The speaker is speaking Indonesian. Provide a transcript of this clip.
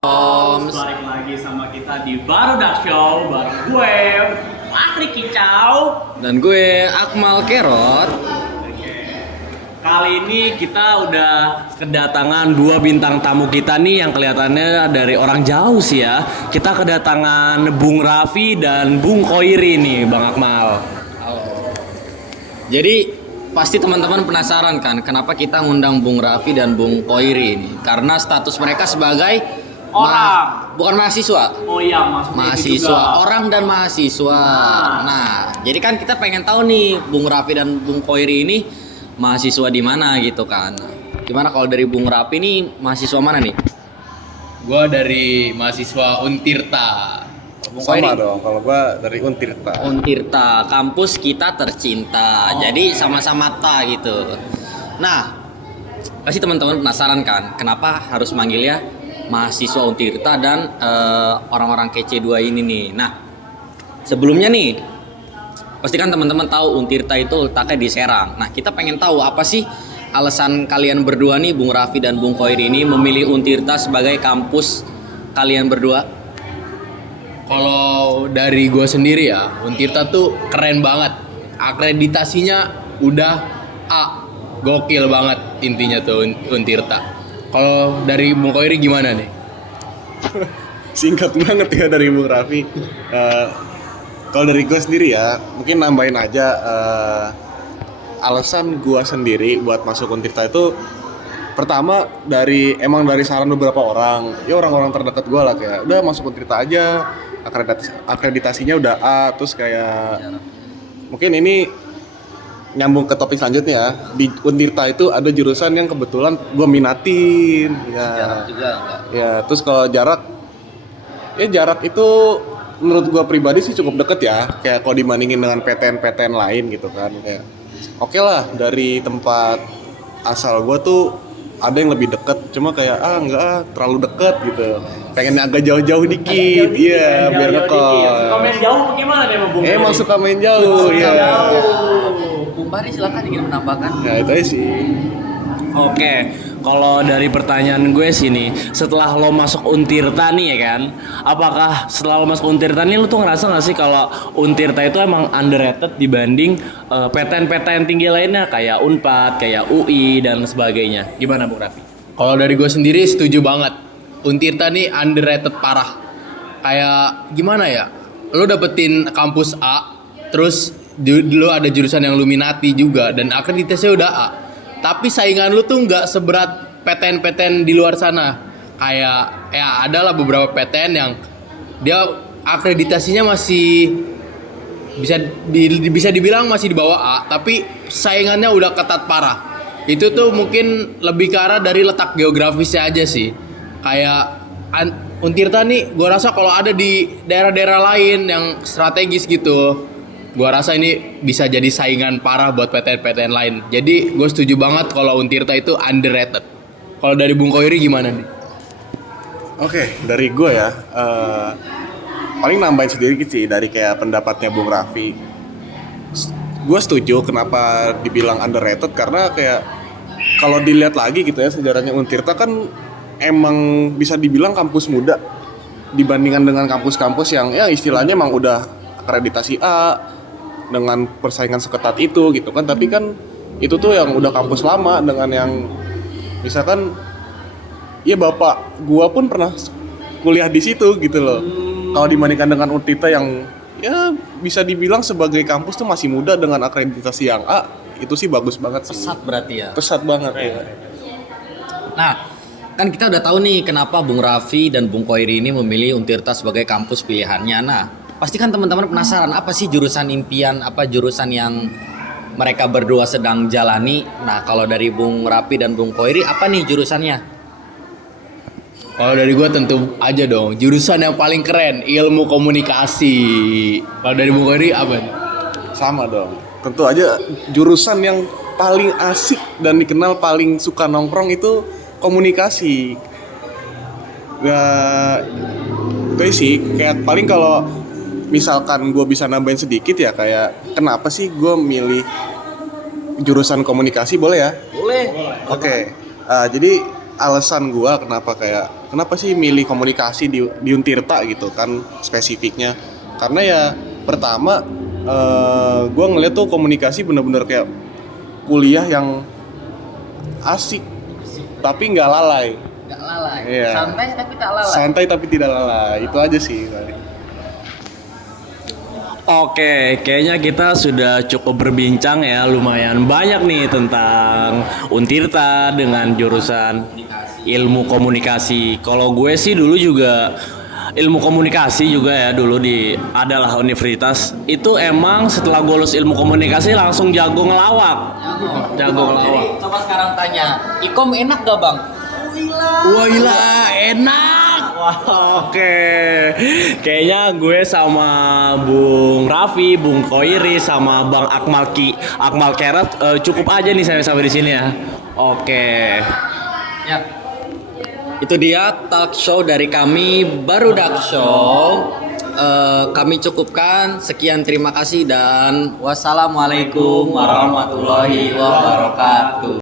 Balik lagi sama kita di Barudak Show bareng gue Fahri Kicau Dan gue Akmal Kerot. Oke. Kali ini kita udah kedatangan dua bintang tamu kita nih yang kelihatannya dari orang jauh sih ya. Kita kedatangan Bung Raffi dan Bung Khoiri nih, Bang Akmal. Jadi pasti teman-teman penasaran kan kenapa kita ngundang Bung Raffi dan Bung Khoiri ini? Karena status mereka sebagai bukan mahasiswa. Oh iya, mahasiswa, orang dan mahasiswa. Nah, jadi kan kita pengen tahu nih Bung Raffi dan Bung Khoiri ini mahasiswa di mana gitu kan. Gimana kalau dari Bung Raffi nih mahasiswa mana nih? Gua dari mahasiswa Untirta. Bung Sama Khoiri? dong, kalau gua dari Untirta. Untirta, kampus kita tercinta. Jadi sama-sama ta gitu. Nah, pasti teman-teman penasaran kan kenapa harus manggilnya mahasiswa Untirta dan orang-orang kece dua ini nih. Nah, sebelumnya nih, pasti kan teman-teman tahu Untirta itu letaknya di Serang. Nah, kita pengen tahu apa sih alasan kalian berdua nih, Bung Raffi dan Bung Khoiri ini memilih Untirta sebagai kampus kalian berdua? Kalau dari gua sendiri ya, Untirta tuh keren banget. Akreditasinya udah A. Gokil banget intinya tuh Untirta. Kalau dari Bung Khoiri gimana nih? Singkat banget ya dari Bung Raffi. Kalau dari gue sendiri ya, mungkin nambahin aja alasan gue sendiri buat masuk Untirta itu pertama emang dari saran beberapa orang, ya orang-orang terdekat gue lah, kayak udah masuk Untirta aja, akreditasinya udah A, terus kayak mungkin ini nyambung ke topik selanjutnya ya. Di Untirta itu ada jurusan yang kebetulan gue minatin ya. Jarak juga enggak? Ya, terus kalau jarak itu menurut gue pribadi sih cukup deket ya. Kayak kalau dibandingin dengan PTN-PTN lain gitu kan, kayak oke lah, dari tempat asal gue tuh ada yang lebih deket, cuma kayak enggak terlalu deket gitu. Pengen agak jauh-jauh dikit, iya biar ngekos. Komen jauh gimana nih Bung? Emang suka main jauh, iya. Bung Fahri silakan ingin menambahkan. Ya itu aja sih. Oke, kalau dari pertanyaan gue sih nih, setelah lo masuk Untirta nih ya kan, apakah setelah lo masuk Untirta nih lo tuh ngerasa gak sih kalau Untirta itu emang underrated dibanding PTN-PTN tinggi lainnya kayak Unpad, kayak UI dan sebagainya? Gimana Bung Raffi? Kalau dari gue sendiri setuju banget. Untirta nih underrated parah. Kayak gimana ya? Lo dapetin kampus A, terus dulu ada jurusan yang lu minati juga dan akreditasinya udah A. Tapi saingan lu tuh nggak seberat PTN-PTN di luar sana. Kayak ya adalah beberapa PTN yang dia akreditasinya masih bisa dibilang masih di bawah A, tapi saingannya udah ketat parah. Itu tuh mungkin lebih ke arah dari letak geografisnya aja sih. Kayak Untirta nih gua rasa kalau ada di daerah-daerah lain yang strategis gitu, gua rasa ini bisa jadi saingan parah buat PTN-PTN lain. Jadi gue setuju banget kalau Untirta itu underrated. Kalau dari Bung Khoiri gimana nih? Oke, dari gue ya, paling nambahin sedikit sih dari kayak pendapatnya Bung Raffi. Gue setuju kenapa dibilang underrated, karena kayak kalau dilihat lagi gitu ya sejarahnya Untirta kan emang bisa dibilang kampus muda dibandingkan dengan kampus-kampus yang ya istilahnya emang udah akreditasi A dengan persaingan seketat itu gitu kan. Tapi kan itu tuh yang udah kampus lama dengan yang misalkan ya bapak gua pun pernah kuliah di situ gitu loh. Kalau dibandingkan dengan Untirta yang ya bisa dibilang sebagai kampus tuh masih muda dengan akreditasi yang A, itu sih bagus banget sih. Pesat berarti ya. Pesat banget ya. Nah, kan kita udah tahu nih kenapa Bung Raffi dan Bung Khoiri ini memilih Untirta sebagai kampus pilihannya. Nah, pasti kan teman-teman penasaran apa sih jurusan impian, apa jurusan yang mereka berdua sedang jalani. Nah, kalau dari Bung Raffi dan Bung Khoiri apa nih jurusannya? Kalau dari gue tentu aja dong jurusan yang paling keren, ilmu komunikasi. Kalau dari Bung Khoiri apa nih? Sama dong. Tentu aja jurusan yang paling asik dan dikenal paling suka nongkrong itu komunikasi. Ya, itu sih kayak paling kalau misalkan gue bisa nambahin sedikit ya, kayak kenapa sih gue milih jurusan komunikasi, boleh ya? Boleh. Oke. Jadi alasan gua kenapa sih milih komunikasi di Untirta gitu kan spesifiknya. Karena ya pertama gua ngeliat tuh komunikasi bener-bener kayak kuliah yang asik. Tapi nggak lalai. Nggak lalai. Iya. Santai tapi tak lalai. Santai tapi tidak lalai. Itu aja sih. Oke, kayaknya kita sudah cukup berbincang ya, lumayan banyak nih tentang Untirta dengan jurusan ilmu komunikasi. Kalau gue sih dulu juga ilmu komunikasi juga ya, dulu adalah universitas. Itu emang setelah gue lulus ilmu komunikasi langsung jago ngelawak. Jago ngelawak. Jadi coba sekarang tanya, Ikom enak gak bang? Wah, enak. Wah, oke. Kayaknya gue sama Bung Raffi, Bung Koiri, sama Bang Akmal Keret cukup aja nih sampai di sini ya. Oke. Ya. Itu dia talk show dari kami Barudak Show. Kami cukupkan. Sekian, terima kasih dan wassalamualaikum warahmatullahi wabarakatuh.